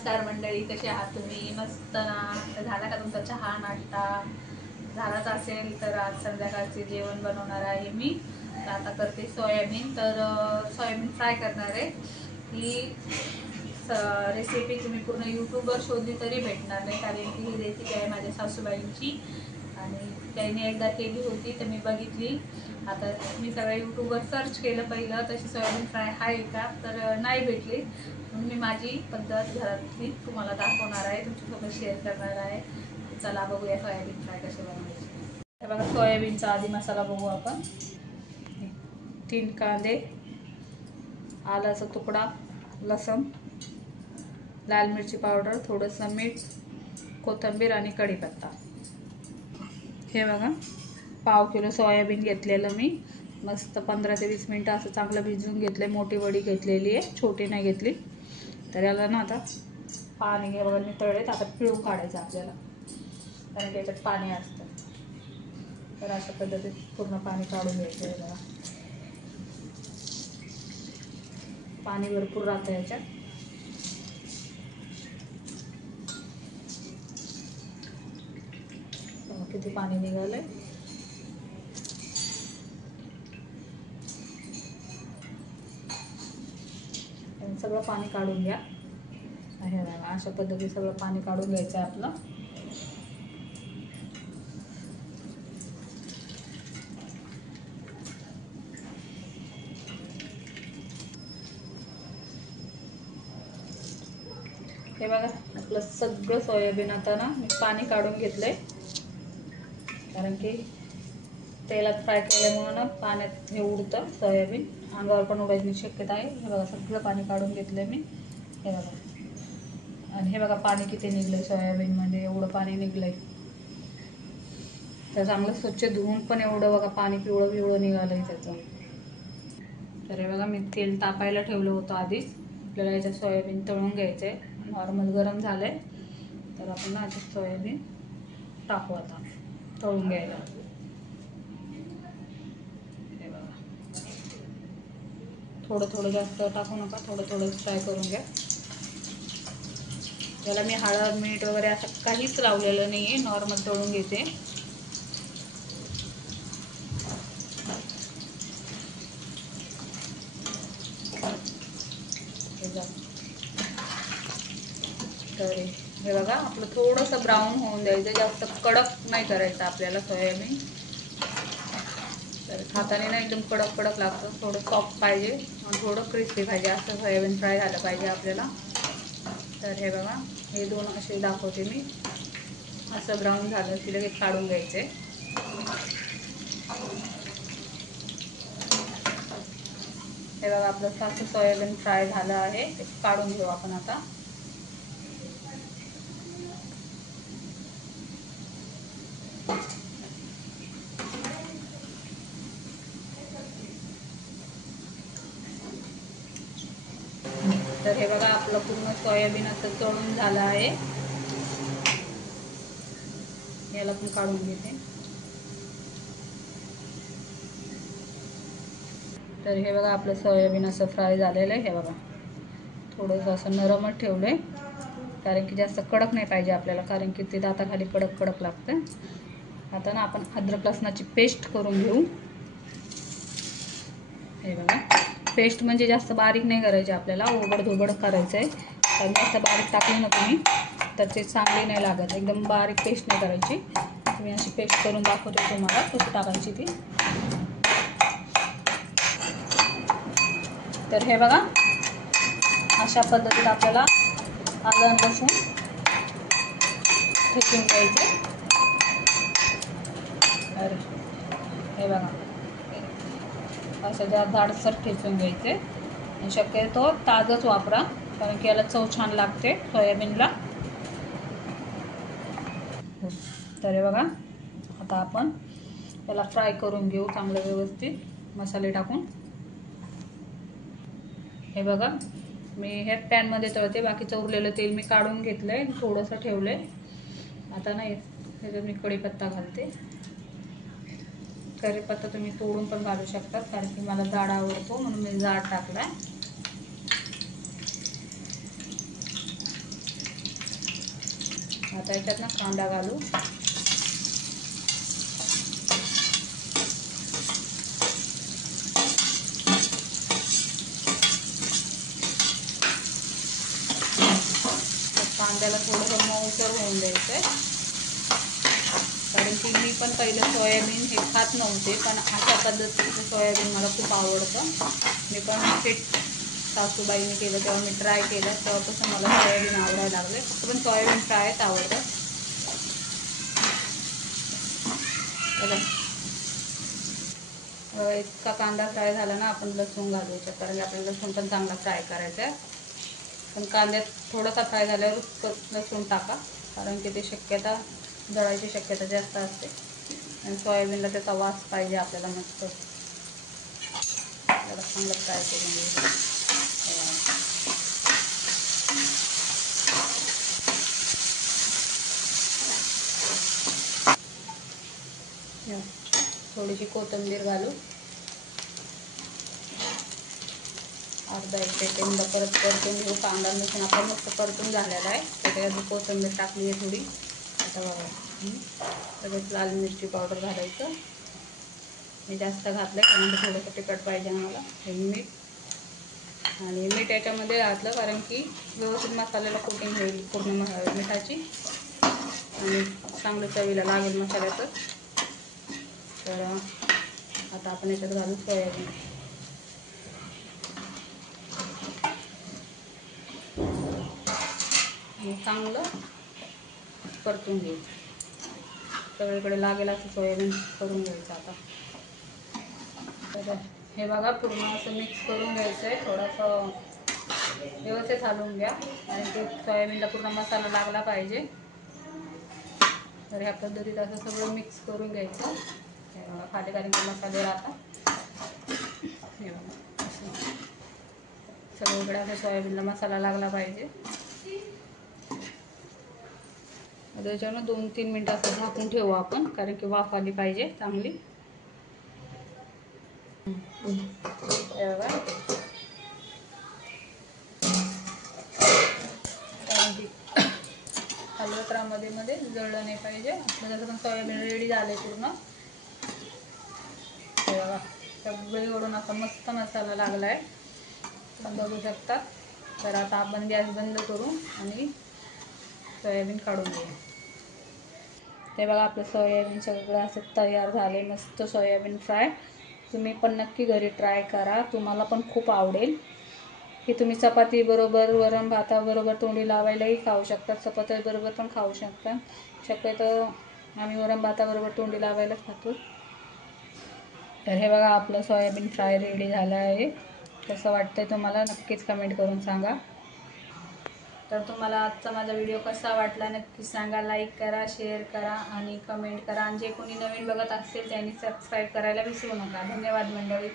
नमस्कार मंडळी, कसे आहात तुम्ही? मस्त ना? तर झाला का तुमचा चहा नाश्ता? झालाच असेल तर आज संध्याकाळचे जेवण बनवणार आहे मी. तर आता करते सोयाबीन. तर सोयाबीन फ्राय करणार आहे. ही रेसिपी तुम्ही पूर्ण यूट्यूबवर शोधली तरी भेटणार नाही, कारण की ही रेसिपी आहे माझ्या सासूबाईंची आणि त्यांनी एकदा केली होती तर मी बघितली. आता मी सगळं यूट्यूबवर सर्च केलं पहिलं, तशी सोयाबीन फ्राय आहे का तर नाही भेटली. म्हणून मी माझी पद्धत घरातली तुम्हाला दाखवणार आहे, तुमच्यासोबत शेअर करणार आहे. चला बघूया सोयाबीन फ्राय कशी बनवायची. हे बघा, सोयाबीनचा आधी मसाला बघू आपण. 3 कांदे, आल्याचा तुकडा, लसूण, लाल मिरची पावडर, थोडंसं मीठ, कोथिंबीर आणि कढीपत्ता. हे बघा, पाव किलो सोयाबीन घेतलेलं मी. मस्त 15 ते 20 मिनटं असं चांगलं भिजवून घेतलं. मोठी वडी घेतलेली आहे, छोटी नाही घेतली. तर याला ना आता पाणी घ्या बघा, नितळलेत. आता पिळून काढायचं आपल्याला, कारण त्याच्यात पाणी असतं. तर अशा पद्धतीत पूर्ण पाणी काढून घ्यायचं आहे बघा. पाणी भरपूर राहतं याच्यात. किती पाणी निघालंय. सगळं पाणी काढून घ्या. हे बघा, अशा पद्धतीने सगळं पाणी काढून घ्यायचं आहे आपलं. हे बघा, आपलं सगळं सोयाबीन आता ना मी पाणी काढून घेतलंय, कारण की तेलात फ्राय केल्यामुळं ना पाण्यात हे उडतं सोयाबीन, अंगावर पण उडायची शक्यता आहे. हे बघा, सगळं पाणी काढून घेतलंय मी. हे बघा, आणि हे बघा पाणी किती निघलंय सोयाबीनमध्ये. एवढं पाणी निघलंय. तर चांगलं स्वच्छ धुवून पण एवढं बघा पाणी पिवळं पिवळं निघालंय त्याचं. तर हे बघा, मी तेल तापायला ठेवलं होतं आधीच. आपल्याला याच्यात सोयाबीन तळून घ्यायचं आहे. नॉर्मल गरम झालंय, तर आपण ना याच्यात सोयाबीन टाकू आता तळून घ्यायला. हे बघा, थोडं थोडं जास्त टाकू नका, थोडं थोडं फ्राय करून घ्या. याला मी हळद मीठ वगैरे असं काहीच लावलेलं नाही आहे, नॉर्मल तळून घेते. तर हे बघा, आपलं थोडंसं ब्राऊन होऊन द्यायचं, जास्त कडक नाही करायचं आपल्याला सोयाबीन. तर खाताना ना एकदम कडक कडक लागतं. थोडं सॉफ्ट पाहिजे आणि थोडं क्रिस्पी पाहिजे, असं सोयाबीन फ्राय झालं पाहिजे आपल्याला. तर हे बघा, हे दोन असे दाखवते मी. असं ब्राऊन झालं की लगेच काढून घ्यायचे. हे बघा, आपलं असं सोयाबीन फ्राय झालं आहे, ते काढून घेऊ आपण आता. तर हे बघा, आपलं पूर्ण सोयाबीन असं तळून झालं आहे. याला पण काढून घेते. तर हे बघा, आपलं सोयाबीन असं फ्राय झालेलं आहे. हे बघा, थोडंसं असं नरमच ठेवलं आहे, कारण की जास्त कडक नाही पाहिजे आपल्याला, कारण की ते दाताखाली कडक कडक लागतं. आता ना आपण अद्रक लसणाची पेस्ट करून घेऊ. हे बघा, पेस्ट म्हणजे जास्त बारीक नाही करायची आपल्याला, ओबड करायचं आहे. कारण जास्त बारीक टाकली ना तुम्ही तर ते चांगली नाही लागत. एकदम बारीक पेस्ट नाही करायची. मी अशी पेस्ट करून दाखवते तुम्हाला कशी टाकायची ती. तर हे बघा, अशा पद्धतीत आपल्याला आलं लसूण ठेचून घ्यायचे. अरे हे बघा, असं जाडसर ठेचून घ्यायचे. आणि शक्यतो ताजंच वापरा, कारण की याला चव छान लागते सोयाबीनला. तर हे बघा, आता आपण याला फ्राय करून घेऊ चांगलं व्यवस्थित मसाले टाकून. हे बघा, मी ह्याच पॅनमध्ये तळते. बाकीचं उरलेलं तेल मी काढून घेतलं आहे, थोडंसं ठेवलं आहे. आता ना ह्याच्यात मी कढीपत्ता घालते. कढीपत्ता तुम्ही तोडून पण घालू शकतात, कारण की मला जाड आवडतो म्हणून मी जाड टाकला आहे. आता याच्यात ना कांदा घालू. कांद्याला थोडंसं मऊसर होऊन द्यायचं आहे, कारण की मी पण पहिलं सोयाबीन हे खात नव्हते, पण अशा पद्धतीचं सोयाबीन मला खूप आवडतं. मी पण फिट सासूबाईने केलं तेव्हा मी ट्राय केलं, तेव्हापासून मला सोयाबीन आवडायला लागले. फक्त पण सोयाबीन फ्रायच आवडतं. इतका कांदा फ्राय झाला ना, आपण लसूण घालू याच्यात, कारण की आपल्याला लसूण पण चांगला फ्राय करायचा आहे. पण कांद्यात थोडासा फ्राय झाल्यावर लसूण टाका, कारण की ते शक्यता जळायची शक्यता जास्त असते आणि सोयाबीनला त्याचा वास पाहिजे आपल्याला मस्त. त्याला चांगलं फ्राय करून घ्यायचं. थोडीशी कोथिंबीर घालू, अर्धा एक सेकंद परत परतून घेऊ. कांदा लसूण आपण मस्त परतून झालेला आहे, त्याच्यात कोथिंबीर टाकली आहे थोडी. आता बघा, लगेच लाल मिरची पावडर घालायचं. मी जास्त घातलं कारण थोडंसं तिखट पाहिजे मला. हे मीठ, आणि मीठ याच्यामध्ये घातलं कारण की व्यवस्थित मसाल्याला कोटिंग होईल पूर्ण मिठाची आणि चांगलं चवीला लागेल मसाल्याचं. तर आता आपण याच्यात घालू सोयाबीन. चांगलं परतून घेऊ, सगळीकडे लागेल असं सोयाबीन करून घ्यायचं. आता तर हे बघा, पूर्ण असं मिक्स करून घ्यायचं आहे. थोडंसं व्यवस्थित हलवून घ्या, आणि ते सोयाबीनला पूर्ण मसाला लागला पाहिजे. तर ह्या पद्धतीत असं सगळं मिक्स करून घ्यायचं. हे बघा, खाली खाली मसाले राहतात. हे बघा, सगळीकडे असं सोयाबीनला मसाला लागला पाहिजे. त्याच्यानं 2-3 मिनटं असं झाकून ठेवू आपण, कारण की वाफ आली पाहिजे चांगली. बघा, कारण की हलवत राहा, मध्ये मध्ये जळलं नाही पाहिजे. आपल्याला पण सोयाबीन रेडी झाले पूर्ण. बघा, सगळीकडून असा मस्त मसाला लागला आहे, बघू शकता. तर आता आपण गॅस बंद करू आणि सोयाबीन काढून घेऊ. ते बघा, आपलं सोयाबीन सगळं असं तयार झाले, मस्त सोयाबीन फ्राय. तुम्ही पण नक्की घरी ट्राय करा, तुम्हाला पण खूप आवडेल. की तुम्ही चपाती बरोबर, वरण भाताबरोबर तोंडी लावायलाही खाऊ शकता, चपाती बरोबर पण खाऊ शकता. शक्यतो आम्ही वरण भाताबरोबर तोंडी लावायलाच खातो. तर हे बघा, आपलं सोयाबीन फ्राय रेडी झालं आहे. कसं वाटतंय तुम्हाला नक्कीच कमेंट करून सांगा. तर तुम्हाला आजचा माझा व्हिडिओ कसा वाटला नक्की सांगा. लाईक करा, शेअर करा आणि कमेंट करा. आणि जे कोणी नवीन बघत असेल त्यांनी सबस्क्राईब करायला विसरू नका. धन्यवाद मंडळी.